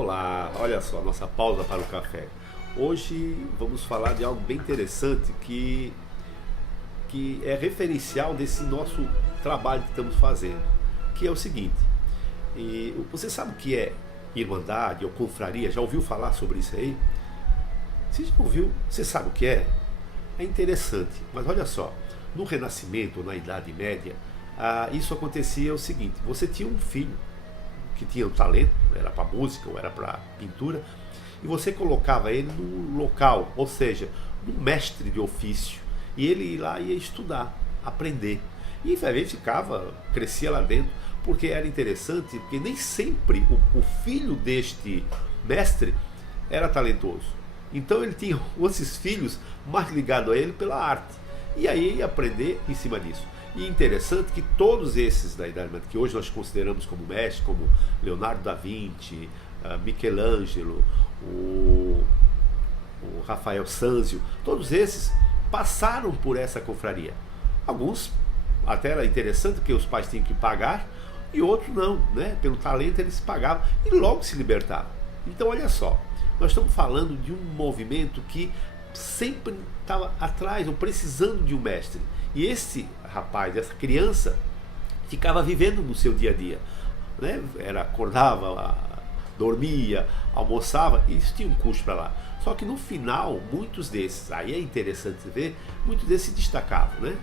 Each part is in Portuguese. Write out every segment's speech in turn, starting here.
Olá, olha só, nossa pausa para o café. Hoje vamos falar de algo bem interessante que é referencial desse nosso trabalho que estamos fazendo, que é o seguinte, você sabe o que é irmandade ou confraria? Já ouviu falar sobre isso aí? Se já ouviu, você sabe o que é? É interessante, mas olha só, no Renascimento, na Idade Média, isso acontecia o seguinte, você tinha um filho que tinha um talento, era para música ou era para pintura, e você colocava ele no local, ou seja, no mestre de ofício, e ele ia lá ia estudar, aprender. E aí crescia lá dentro, porque era interessante, porque nem sempre o filho deste mestre era talentoso. Então ele tinha esses filhos mais ligados a ele pela arte. E aí ia aprender em cima disso. E interessante que todos esses da Idade Média, que hoje nós consideramos como mestres, como Leonardo da Vinci, Michelangelo, o Rafael Sanzio, todos esses passaram por essa confraria. Alguns até era interessante que os pais tinham que pagar, e outros não, né? Pelo talento eles pagavam e logo se libertavam. Então olha só, nós estamos falando de um movimento que sempre estava atrás ou precisando de um mestre. E esse rapaz, essa criança, ficava vivendo no seu dia a dia, né? Acordava, dormia, almoçava, e isso tinha um custo para lá. Só que no final, muitos desses, aí é interessante ver, muitos desses se destacavam, né?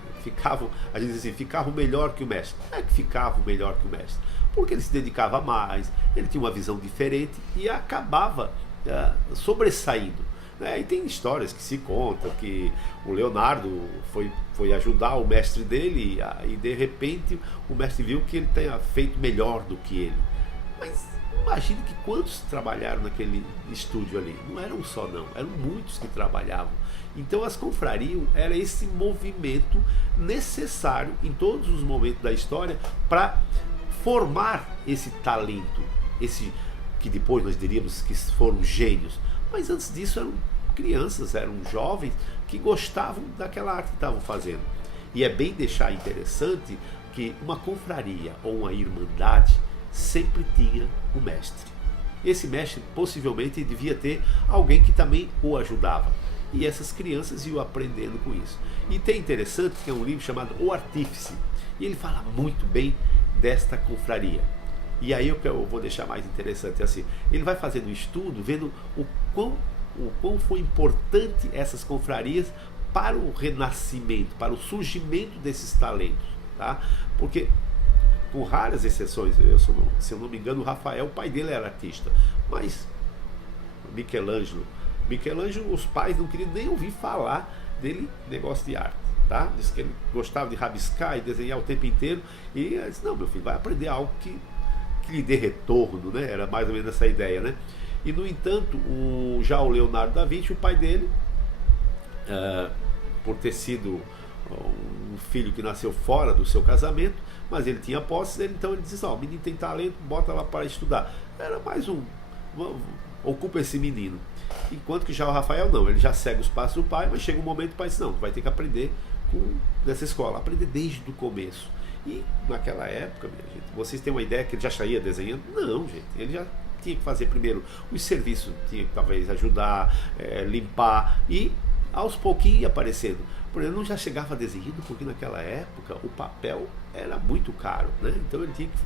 A gente diz assim, ficavam melhor que o mestre. Não é que ficavam melhor que o mestre, porque ele se dedicava mais, ele tinha uma visão diferente e acabava sobressaindo. E tem histórias que se contam que o Leonardo foi ajudar o mestre dele e de repente o mestre viu que ele tenha feito melhor do que ele. Mas imagine que quantos trabalharam naquele estúdio ali. Não eram só não, eram muitos que trabalhavam. Então as confrarias era esse movimento necessário em todos os momentos da história para formar esse talento, esse que depois nós diríamos que foram gênios. Mas antes disso eram crianças, eram jovens que gostavam daquela arte que estavam fazendo. E é bem deixar interessante que uma confraria ou uma irmandade sempre tinha um mestre. Esse mestre possivelmente devia ter alguém que também o ajudava. E essas crianças iam aprendendo com isso. E tem interessante que é um livro chamado O Artífice. E ele fala muito bem desta confraria. E aí eu vou deixar mais interessante assim. Ele vai fazendo um estudo, vendo o quão foi importante essas confrarias para o renascimento, para o surgimento desses talentos, tá? Porque, com raras exceções, se eu não me engano, o Rafael, o pai dele era artista, mas Michelangelo, os pais não queriam nem ouvir falar dele, negócio de arte, tá? Diz que ele gostava de rabiscar e desenhar o tempo inteiro, e ele disse, não, meu filho, vai aprender algo que lhe dê retorno, né? Era mais ou menos essa ideia, né? E no entanto, já o Leonardo da Vinci, o pai dele, por ter sido um filho que nasceu fora do seu casamento, mas ele tinha posses, então ele disse, o menino tem talento, bota lá para estudar. Era mais ocupa esse menino. Enquanto que já o Rafael não, ele já segue os passos do pai, mas chega um momento que o pai diz, não, tu vai ter que aprender nessa escola, aprender desde o começo. E naquela época, minha gente, vocês têm uma ideia que ele já saía desenhando? Não, gente, ele já tinha que fazer primeiro os serviços, tinha que talvez ajudar, limpar, e aos pouquinhos ia aparecendo. Por exemplo, ele não já chegava desenhando, porque naquela época o papel era muito caro, né? Então ele tinha que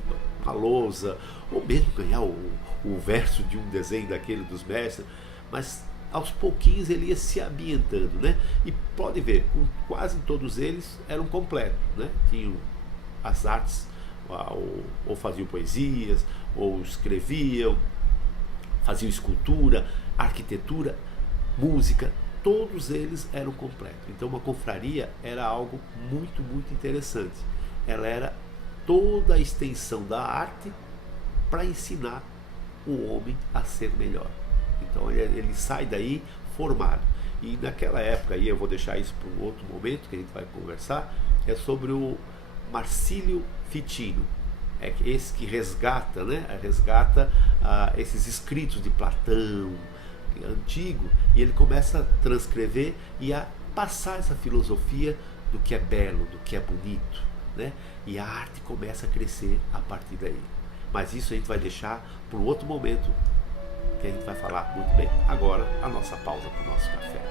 uma lousa, ou mesmo ganhar o verso de um desenho daquele dos mestres, mas aos pouquinhos ele ia se ambientando, né? E pode ver, quase todos eles eram completos, né? Tinham as artes, ou faziam poesias, ou escreviam, faziam escultura, arquitetura, música, todos eles eram completos. Então uma confraria era algo muito, muito interessante. Ela era toda a extensão da arte para ensinar o homem a ser melhor. Então ele sai daí formado. E naquela época, aí eu vou deixar isso para um outro momento que a gente vai conversar, é sobre o Marcílio Ficino, esse que resgata, né? Esses escritos de Platão antigo, e ele começa a transcrever e a passar essa filosofia do que é belo, do que é bonito, né? E a arte começa a crescer a partir daí. Mas isso a gente vai deixar para um outro momento que a gente vai falar muito bem. Agora, a nossa pausa para o nosso café.